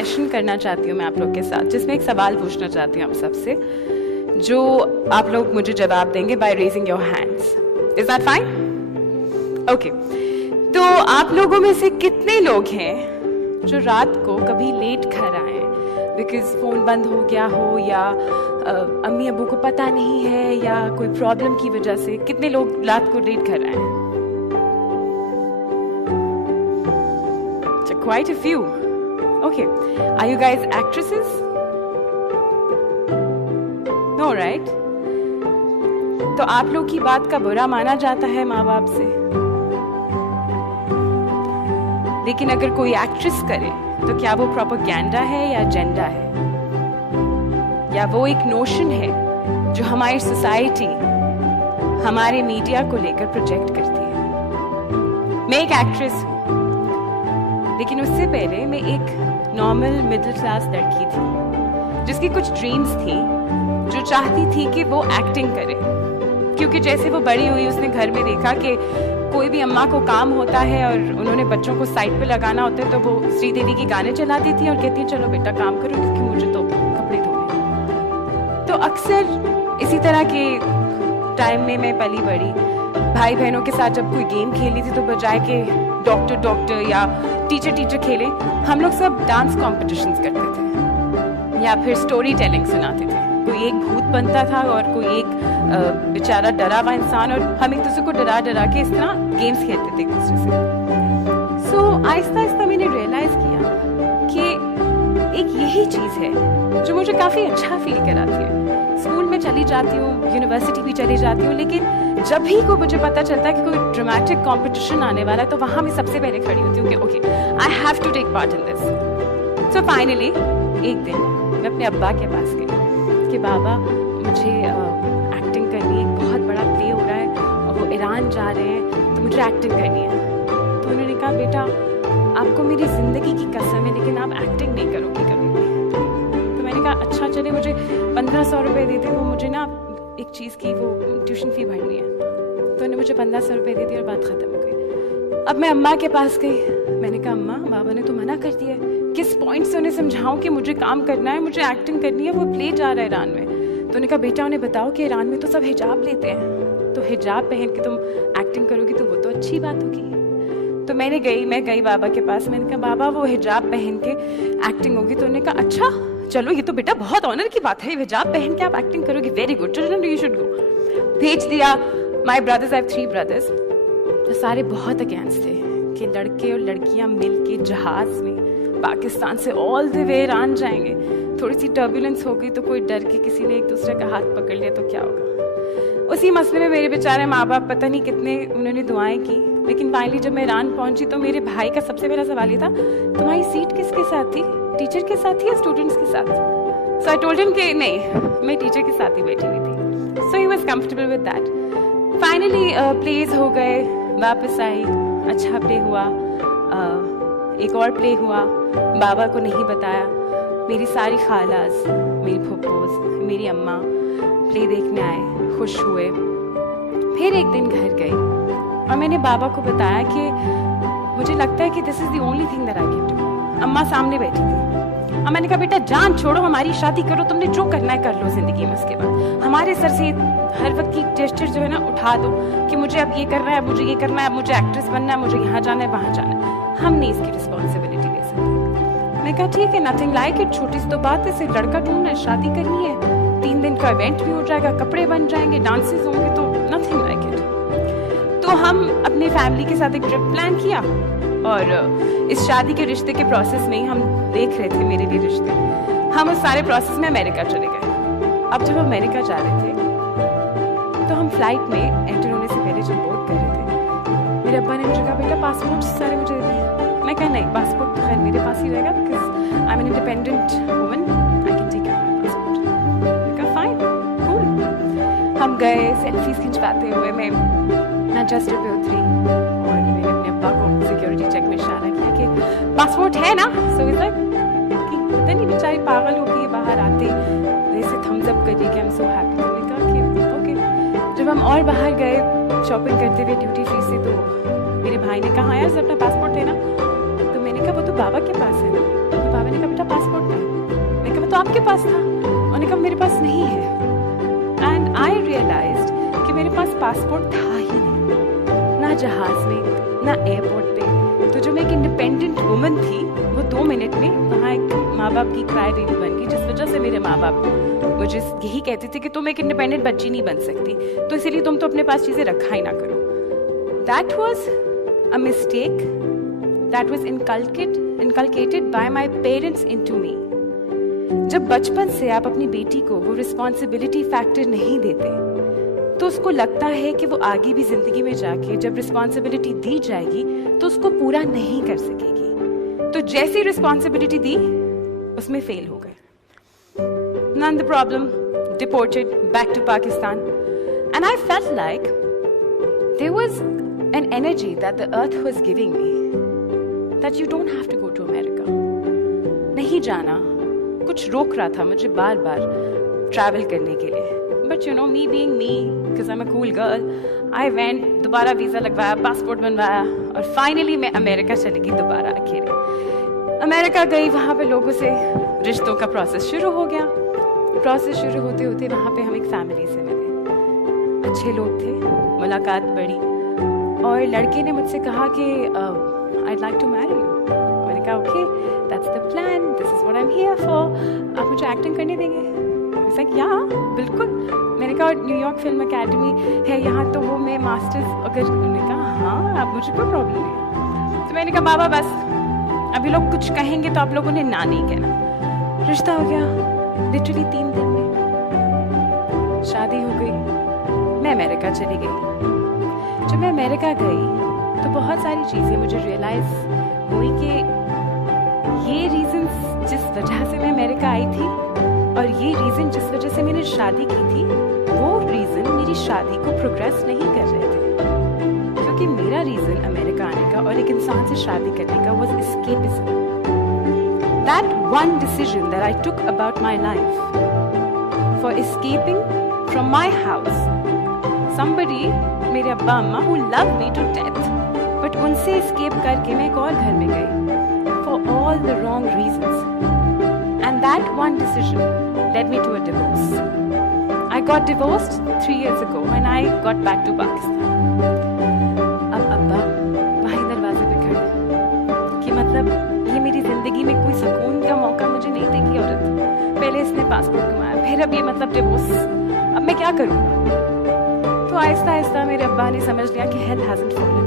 Session करना चाहती हूँ मैं आप लोग के साथ, जिसमें एक सवाल पूछना चाहती हूँ आप सबसे, जो आप लोग मुझे जवाब देंगे by raising your hands. Is that fine? Okay. तो आप लोगों में से कितने लोग हैं जो रात को कभी लेट घर आए बिकॉज फ़ोन बंद हो गया हो, या अम्मी अबू को पता नहीं है, या कोई प्रॉब्लम की वजह से? कितने लोग रात को लेट घर आए? Quite a few. Okay. Are you guys actresses? No, right? तो आप लोग की बात का बुरा माना जाता है माँ बाप से, लेकिन अगर कोई एक्ट्रेस करे तो क्या वो प्रोपेगेंडा है या एजेंडा है, या वो एक नोशन है जो हमारी सोसाइटी, हमारे मीडिया को लेकर प्रोजेक्ट करती है? मैं एक एक्ट्रेस हूँ, लेकिन उससे पहले मैं एक नॉर्मल मिडिल क्लास लड़की थी जिसकी कुछ ड्रीम्स थी, जो चाहती थी कि वो एक्टिंग करे। क्योंकि जैसे वो बड़ी हुई उसने घर में देखा कि कोई भी अम्मा को काम होता है और उन्होंने बच्चों को साइड पे लगाना होता है, तो वो श्रीदेवी के गाने चलाती थी और कहती है चलो बेटा काम करो क्योंकि मुझे तो कपड़े धोने। तो अक्सर इसी तरह के टाइम में मैं पली बड़ी। भाई बहनों के साथ जब कोई गेम खेली थी तो बजाय के डॉक्टर या टीचर खेले, हम लोग सब डांस कॉम्पिटिशन्स करते थे या फिर स्टोरी टेलिंग सुनाते थे। कोई एक भूत बनता था और कोई एक बेचारा डरा हुआ इंसान, और हम एक दूसरे को डरा के इस तरह गेम्स खेलते थे एक दूसरे से। सो आहिस्ता आहिस्ता मैंने रियलाइज किया कि एक यही चीज़ है जो मुझे काफ़ी अच्छा फील कराती है। स्कूल में चली जाती हूँ, यूनिवर्सिटी भी चली जाती हूँ, लेकिन जब भी को मुझे पता चलता है कि कोई ड्रामेटिक कंपटीशन आने वाला है तो वहाँ मैं सबसे पहले खड़ी होती हूँ कि okay I have to take part in this. So finally एक दिन मैं अपने अब्बा के पास गई कि बाबा मुझे एक्टिंग करनी है, बहुत बड़ा प्ले हो रहा है और वो ईरान जा रहे हैं तो मुझे एक्टिंग करनी है। तो उन्होंने कहा बेटा आपको मेरी ज़िंदगी की कसम है लेकिन आप एक्टिंग नहीं करोगे कभी भी। तो मैंने कहा अच्छा चले मुझे 1500 रुपये दे दे, वो मुझे ना एक चीज़ की वो ट्यूशन फ़ी भरनी है। तो उन्होंने मुझे 1500 रुपये दे दिए और बात ख़त्म हो गई। अब मैं अम्मा के पास गई, मैंने कहा अम्मा बाबा ने तो मना कर दिया है, किस पॉइंट से उन्हें समझाऊं कि मुझे काम करना है, मुझे एक्टिंग करनी है, वो प्ले जा रहा है ईरान में। तो उन्होंने कहा बेटा उन्हें बताओ कि ईरान में तो सब हिजाब लेते हैं, तो हिजाब पहन के तुम एक्टिंग करोगी तो वो तो अच्छी बात होगी। तो मैं गई बाबा के पास, मैंने कहा बाबा वो हिजाब पहन के एक्टिंग होगी। तो उन्होंने कहा अच्छा चलो ये तो बेटा बहुत ऑनर की बात है, हिजाब पहन के आप एक्टिंग करोगे, very good, children you should go. भेज दिया। My brothers, I have 3 brothers, तो सारे बहुत अगेंस्ट थे कि लड़के और लड़कियां मिलके जहाज में पाकिस्तान से ऑल द वे ईरान जाएंगे। थोड़ी सी टर्बुलेंस हो गई तो कोई डर के किसी ने एक दूसरे का हाथ पकड़ लिया तो क्या होगा। उसी मसले में मेरे बेचारे माँ बाप पता नहीं कितने उन्होंने दुआएं की, लेकिन फाइनली जब मैं ईरान पहुंची तो मेरे भाई का सबसे पहला सवाल ये था तुम्हारी सीट किसके साथ थी, टीचर के साथ थी या स्टूडेंट्स के साथ? सो आई टोल्ड हिम कि नहीं मैं टीचर के साथ ही बैठी हुई थी। So he was comfortable with that. Finally प्लेज हो गए, वापस आई, अच्छा प्ले हुआ, एक और प्ले हुआ, बाबा को नहीं बताया। मेरी सारी खालास, मेरी फुप्पोज, मेरी अम्मा प्ले देखने आए, खुश हुए। फिर एक दिन घर गई और मैंने बाबा को बताया कि मुझे लगता है कि this is the only thing that I can do. अम्मा सामने बैठी थी और मैंने कहा बेटा जान छोड़ो, हमारी शादी करो, तुमने जो करना है कर लो ज़िंदगी में, उसके बाद हमारे सर से हर वक्त की टेस्टर जो है ना उठा दो कि मुझे अब ये करना है, मुझे ये करना है, मुझे एक्ट्रेस बनना है, मुझे यहाँ जाना है, वहाँ जाना है। हम नहीं इसकी रिस्पॉन्सिबिलिटी ले सकते। मैं कहा ठीक है, नथिंग लाइक इट, छोटी सी तो बात है, सिर्फ लड़का ढूंढना है, शादी करनी है, 3 दिन का इवेंट भी हो जाएगा, कपड़े बन जाएंगे, डांसेस होंगे, तो नथिंग लाइक इट। तो हम अपने फैमिली के साथ एक ट्रिप प्लान किया और इस शादी के रिश्ते के प्रोसेस में ही हम देख रहे थे मेरे लिए रिश्ते। हम उस सारे प्रोसेस में अमेरिका चले गए। अब जब अमेरिका जा रहे थे तो हम फ्लाइट में एंटर होने से पहले जब बोर्ड कर रहे थे, मेरे अब्बा ने मुझे कहा बेटा पासपोर्ट सारे मुझे दे दिए। मैं कहा नहीं, पासपोर्ट तो खैर मेरे पास ही रहेगा because I am an independent woman, I can take care of my passport. मैं कहा फाइन कूल। हम गए, सेल्फीज खिंचवाते हुए मैं मैनचेस्टर पे उतरी और मैंने अपने अब्बा को सिक्योरिटी चेक में इशारा किया कि पासपोर्ट है ना। सो इज लाइक कि पता नहीं बेचारी पागल हो गई, बाहर आते वैसे थम्स अप करी कि आई एम सो हैप्पी। मैंने कहा कि ओके। जब हम और बाहर गए शॉपिंग करते हुए ड्यूटी फ्री से, तो मेरे भाई ने कहा यार अपना पासपोर्ट है ना। तो मैंने कहा वो तो बाबा के पास है ना। तो बाबा मैंने कहा बेटा पासपोर्ट नहीं, मैंने कहा तो आपके पास था, उन्होंने कहा मेरे पास नहीं है। एंड आई रियलाइज्ड कि मेरे पास पासपोर्ट था ही नहीं, ना जहाज में ना एयरपोर्ट पे। तो जो मैं एक इंडिपेंडेंट वुमन थी वो 2 मिनट में वहाँ एक माँ बाप की क्राई बेबी बन गई, जिस वजह से मेरे माँ बाप मुझे यही कहते थे कि तुम एक इंडिपेंडेंट बच्ची नहीं बन सकती, तो इसीलिए तुम तो अपने पास चीज़ें रखा ही ना करो। That was a mistake that was inculcated by my parents into me। जब बचपन से आप अपनी बेटी को वो रिस्पॉन्सिबिलिटी फैक्टर नहीं देते तो उसको लगता है कि वो आगे भी जिंदगी में जाके जब रिस्पॉन्सिबिलिटी दी जाएगी तो उसको पूरा नहीं कर सकेगी। तो जैसी रिस्पॉन्सिबिलिटी दी उसमें फेल हो गए। None the problem, deported back to Pakistan, and I felt like there was an energy that the earth was giving me that you don't have to go to America। नहीं जाना, कुछ रोक रहा था मुझे बार बार ट्रैवल करने के लिए। But you know, me being me, because I'm a cool girl, I went, दोबारा वीज़ा लगवाया, पासपोर्ट बनवाया और फाइनली मैं अमेरिका चली गई दोबारा अकेले। अमेरिका गई, वहाँ पे लोगों से रिश्तों का प्रोसेस शुरू हो गया। प्रोसेस शुरू होते होते वहाँ पे हम एक फैमिली से मिले, अच्छे लोग थे, मुलाकात बढ़ी और लड़के ने मुझसे कहा कि I'd like to marry you। मैंने कहा okay, that's the plan, this is what I'm here for। आप मुझे एक्टिंग करने देंगे? ऐसा क्या? बिल्कुल। मैंने कहा न्यूयॉर्क फिल्म अकेडमी है यहाँ, तो वो मैं मास्टर्स अगर, उन्होंने कहा हाँ आप, मुझे कोई प्रॉब्लम नहीं। तो मैंने कहा बाबा बस अभी लोग कुछ कहेंगे तो आप लोगों ने ना नहीं कहना। रिश्ता हो गया लिटरली 3 दिन में, शादी हो गई, मैं अमेरिका चली गई। जब मैं अमेरिका गई तो बहुत सारी चीज़ें मुझे रियलाइज़ हुई कि ये रीज़न्स जिस वजह से मैं अमेरिका आई थी और ये रीज़न जिस वजह से मैंने शादी की थी, वो रीज़न मेरी शादी को प्रोग्रेस नहीं कर रहे थे। क्योंकि मेरा रीज़न अमेरिका आने का और एक इंसान से शादी करने का was escapism. That one decision that I took about my life for escaping from my house, somebody, मेरे अब्बा अम्मा who loved me to death, but उनसे escape करके मैं एक और घर में गई for all the wrong reasons, and that one decision led me to a divorce। I got divorced 3 years ago and I got back to Pakistan। अब अब्बा वहीं दरवाजे पे खड़े कि मतलब ये मेरी जिंदगी में कोई सुकून का मौका मुझे नहीं देगी औरत। पहले इसने पासपोर्ट कमाया, फिर अब ये मतलब डिवोर्स, अब मैं क्या करूँगा? तो आहिस्ता आहिस्ता मेरे अब्बा ने समझ लिया कि हेल्थ हैजंट फॉलन,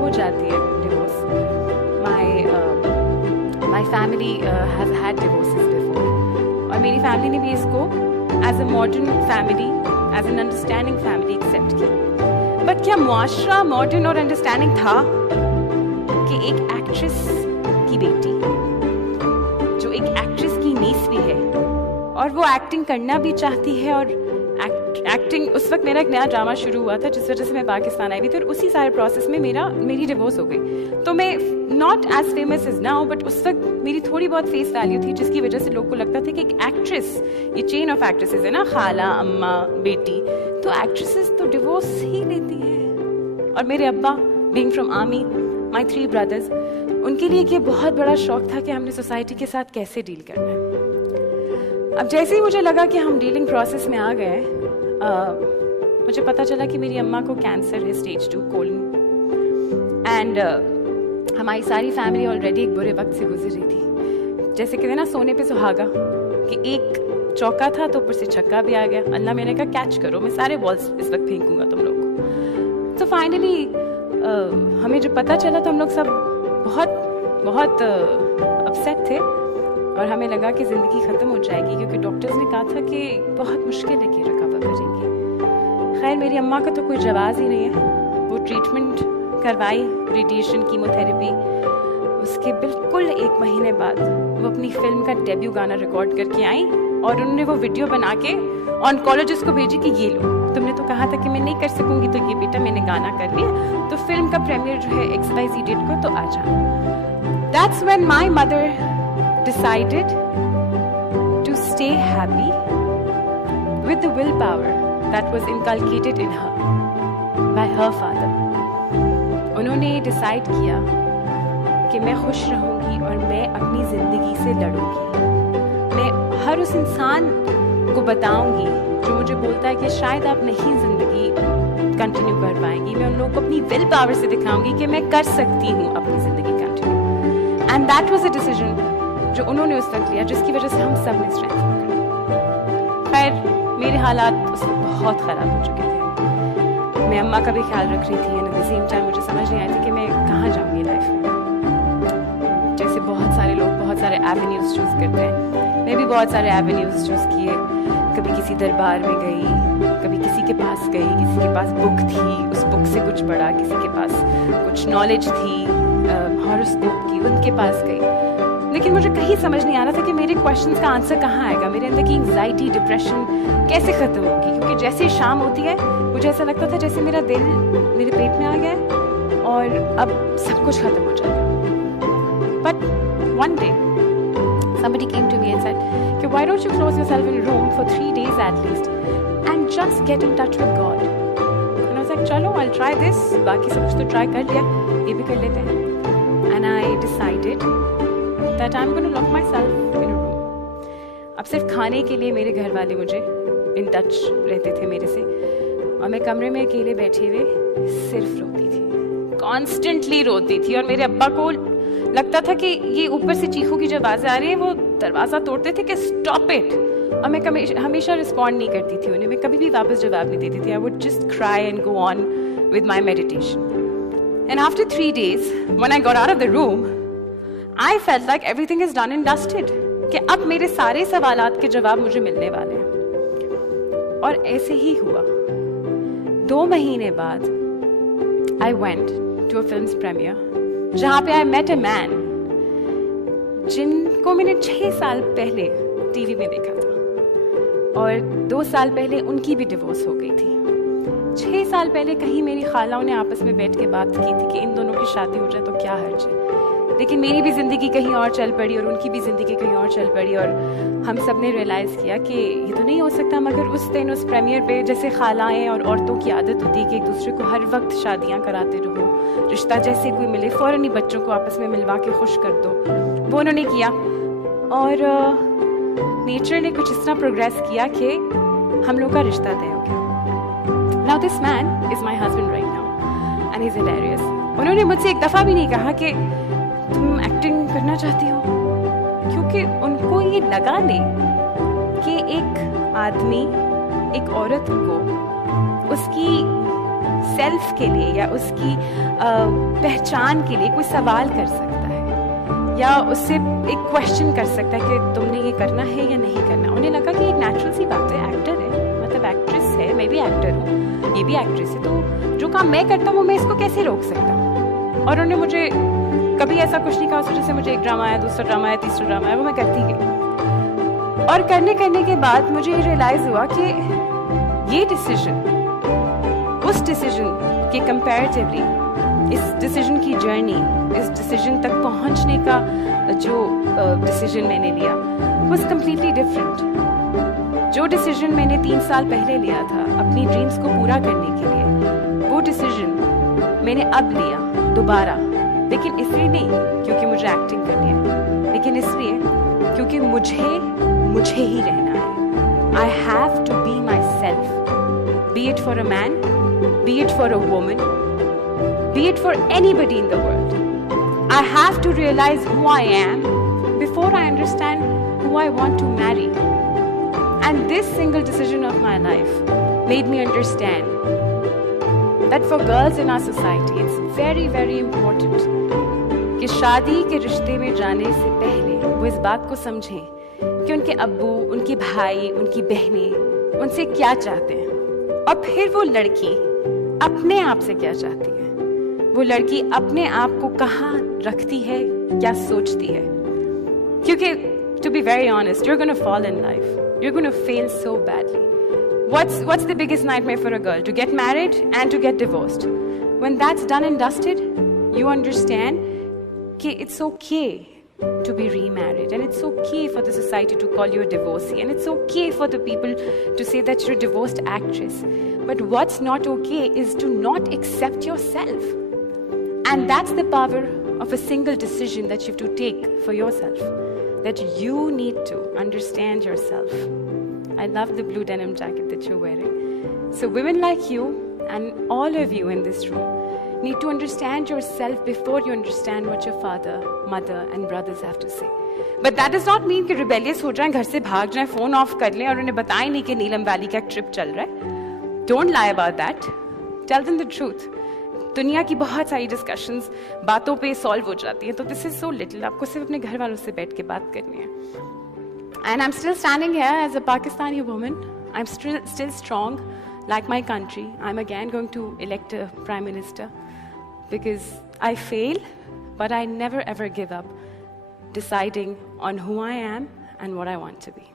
हो जाती है divorce. My family has had divorces before, और मेरी फैमिली ने भी इसको as a modern family, as an understanding family accept किया। बट क्या मुआशरा मॉडर्न और अंडरस्टैंडिंग था कि एक एक्ट्रेस की बेटी जो एक एक्ट्रेस की नीस भी है और वो एक्टिंग करना भी चाहती है, और एक्टिंग, उस वक्त मेरा एक नया ड्रामा शुरू हुआ था जिस वजह से मैं पाकिस्तान आई थी, तो उसी सारे प्रोसेस में मेरी डिवोर्स हो गई। तो मैं not as famous is now, but उस वक्त मेरी थोड़ी बहुत फेस वैल्यू थी, जिसकी वजह से लोग को लगता था कि एक एक्ट्रेस, ये चेन ऑफ एक्ट्रेसेस है ना, खाला, अम्मा, बेटी, तो एक्ट्रेसेस तो डिवोर्स ही लेती है। और मेरे अब्बा being from army, my 3 brothers, उनके लिए ये बहुत बड़ा शौक था कि हमने सोसाइटी के साथ कैसे डील करना है। अब जैसे ही मुझे लगा कि हम डीलिंग प्रोसेस में आ गए, मुझे पता चला कि मेरी अम्मा को कैंसर है, स्टेज 2 कोलन, एंड हमारी सारी फैमिली ऑलरेडी एक बुरे वक्त से गुजर रही थी। जैसे कहते हैं ना, सोने पे सुहागा, कि एक चौका था तो ऊपर से छक्का भी आ गया। अल्लाह मैंने कहा कैच करो, मैं सारे बॉल्स इस वक्त फेंकूंगा तुम लोग को। तो फाइनली हमें जब पता चला तो हम लोग सब बहुत अपसेट थे, और हमें लगा कि ज़िंदगी ख़त्म हो जाएगी, क्योंकि डॉक्टर्स ने कहा था कि बहुत मुश्किल है कि रिकवर करेंगे। खैर मेरी अम्मा का तो कोई जवाब ही नहीं है। वो ट्रीटमेंट करवाई, रेडिएशन, कीमोथेरेपी, उसके बिल्कुल 1 महीने बाद वो अपनी फिल्म का डेब्यू गाना रिकॉर्ड करके आई, और उन्होंने वो वीडियो बना के ऑन्कोलॉजिस्ट को भेजी कि ये लो, तुमने तो कहा था कि मैं नहीं कर सकूंगी, तो ये बेटा मैंने गाना कर लिया, तो फिल्म का प्रीमियर जो है XYZ डेट को, तो आ जा। That's when my mother decided to stay happy with the willpower that was inculcated in her by her father। उन्होंने डिसाइड किया कि मैं खुश रहूँगी और मैं अपनी ज़िंदगी से लड़ूंगी। मैं हर उस इंसान को बताऊंगी जो मुझे बोलता है कि शायद आप नहीं ज़िंदगी कंटिन्यू कर पाएंगी। मैं उन लोगों को अपनी विल पावर से दिखाऊंगी कि मैं कर सकती हूँ अपनी ज़िंदगी continue. And that was a decision जो उन्होंने उस वक्त लिया, जिसकी वजह से हम सब ने स्ट्रेंथ पकड़ा। खैर मेरे हालात उस वक्त बहुत ख़राब हो चुके थे। मैं अम्मा का भी ख्याल रख रही थी and at the same time मुझे समझ नहीं आई थी कि मैं कहाँ जाऊँगी लाइफ में। जैसे बहुत सारे लोग बहुत सारे एवेन्यूज़ चूज़ करते हैं, मैं भी बहुत सारे एवेन्यूज़ चूज़ किए। कभी किसी दरबार में गई, कभी किसी के पास गई, किसी के पास बुक थी, उस बुक से कुछ पढ़ा, किसी के पास कुछ नॉलेज थी हॉरोस्कोप की, उनके पास गई। लेकिन मुझे कहीं समझ नहीं आ रहा था कि मेरे क्वेश्चंस का आंसर कहाँ आएगा, मेरे अंदर की एंजाइटी डिप्रेशन कैसे ख़त्म होगी। क्योंकि जैसे ही शाम होती है मुझे ऐसा लगता था जैसे मेरा दिल मेरे पेट में आ गया है और अब सब कुछ ख़त्म हो जाएगा। But one day somebody came to me and said, okay, why don't you close yourself in a room for 3 days at least and just get in touch with God? And I was like, चलो, I'll try this. बाकी सब कुछ तो try कर लिया, ये भी कर लेते हैं। And I decided that I'm going to lock myself in a room. अब सिर्फ खाने के लिए मेरे घर वाले मुझे in touch रहते थे मेरे से, और मैं कमरे में अकेले बैठे हुए सिर्फ रोती थी, कॉन्स्टेंटली रोती थी। और मेरे अब्बा को लगता था कि ये ऊपर से चीखों की जो आवाज़ें आ रही है वो दरवाज़ा तोड़ते थे कि स्टॉप इट। और मैं हमेशा रिस्पॉन्ड नहीं करती थी उन्हें, मैं कभी भी वापस जवाब नहीं देती थी। I would just cry and go on with my meditation. And after 3 days when I got out of the room I felt like everything is done and dusted, कि अब मेरे सारे सवालात के जवाब मुझे मिलने वाले हैं। और ऐसे ही हुआ। 2 महीने बाद I went to a films premiere जहाँ पे आई मेट अ मैन जिनको मैंने 6 साल पहले टीवी में देखा था, और 2 साल पहले उनकी भी डिवोर्स हो गई थी। 6 साल पहले कहीं मेरी खालाओं ने आपस में बैठ के बात की थी कि इन दोनों की शादी हो जाए तो क्या हर्ज है। लेकिन मेरी भी ज़िंदगी कहीं और चल पड़ी और उनकी भी ज़िंदगी कहीं और चल पड़ी, और हम सब ने रियलाइज़ किया कि ये तो नहीं हो सकता। मगर उस दिन उस प्रीमियर पे जैसे खालाएँ और औरतों की आदत होती है कि एक दूसरे को हर वक्त शादियाँ कराते रहो, रिश्ता जैसे कोई मिले फ़ौरन ही बच्चों को आपस में मिलवा के खुश कर दो, वो उन्होंने किया। और नेचर ने कुछ इस तरह प्रोग्रेस किया कि हम लोग का रिश्ता तय हो गया। Now this man is my husband right now and he is hilarious. उन्होंने मुझसे एक दफ़ा भी नहीं कहा कि तुम एक्टिंग करना चाहती हो, क्योंकि उनको ये लगा नहीं कि एक आदमी एक औरत को उसकी सेल्फ के लिए या उसकी पहचान के लिए कोई सवाल कर सकता है या उससे एक क्वेश्चन कर सकता है कि तुमने ये करना है या नहीं करना। उन्हें लगा कि एक नेचुरल सी बात है, एक्टर है, मतलब एक्ट्रेस है, मैं भी एक्टर हूँ, ये भी एक्ट्रेस है, तो जो काम मैं करता हूँ मैं इसको कैसे रोक सकता हूँ। और उन्होंने मुझे कभी ऐसा कुछ नहीं कहा। उस वजह से मुझे एक ड्रामा आया, दूसरा ड्रामा आया, तीसरा ड्रामा आया, वो मैं करती गई। और करने के बाद मुझे ये रियलाइज़ हुआ कि ये डिसीजन उस डिसीजन के कंपैरेटिवली इस डिसीजन की जर्नी, इस डिसीजन तक पहुंचने का जो डिसीजन मैंने लिया वाज कम्प्लीटली डिफरेंट। जो डिसीजन मैंने 3 साल पहले लिया था अपनी ड्रीम्स को पूरा करने के लिए, वो डिसीजन मैंने अब लिया दोबारा। लेकिन इसलिए नहीं क्योंकि मुझे एक्टिंग करनी है, लेकिन इसलिए क्योंकि मुझे ही रहना है। I have to be myself, be it for a man, be it for a woman, be it for anybody in the world. I have to realize who I am before I understand who I want to marry. And this single decision of my life made me understand that for girls in our society, it's very, very important कि शादी के रिश्ते में जाने से पहले वो इस बात को समझें कि उनके अब्बू, उनके भाई, उनकी बहनें उनसे क्या चाहते हैं, और फिर वो लड़की अपने आप से क्या चाहती है, वो लड़की अपने आप को कहाँ रखती है, क्या सोचती है। क्योंकि to be very honest, you're going to fall in life, you're going to fail so badly. What's the biggest nightmare for a girl? To get married and to get divorced. When that's done and dusted, you understand that it's okay to be remarried, and it's okay for the society to call you a divorcee, and it's okay for the people to say that you're a divorced actress. But what's not okay is to not accept yourself. And that's the power of a single decision that you have to take for yourself, that you need to understand yourself. I love the blue denim jacket that you're wearing. So women like you and all of you in this room need to understand yourself before you understand what your father, mother and brothers have to say. But that does not mean कि rebellious हो जाएं, घर से भाग जाएं, phone off कर लें और उन्हें बताएं नहीं कि नीलम वैली का ट्रिप चल रहा है. Don't lie about that. Tell them the truth. दुनिया की बहुत सारी डिस्कशंस बातों पे सॉल्व हो जाती हैं, तो दिस इज सो लिटिल. आपको सिर्फ अपने घर वालों से बैठ के बात करनी है. And I'm still standing here as a Pakistani woman. I'm still strong, like my country. I'm again going to elect a prime minister because I fail, but I never ever give up deciding on who I am and what I want to be.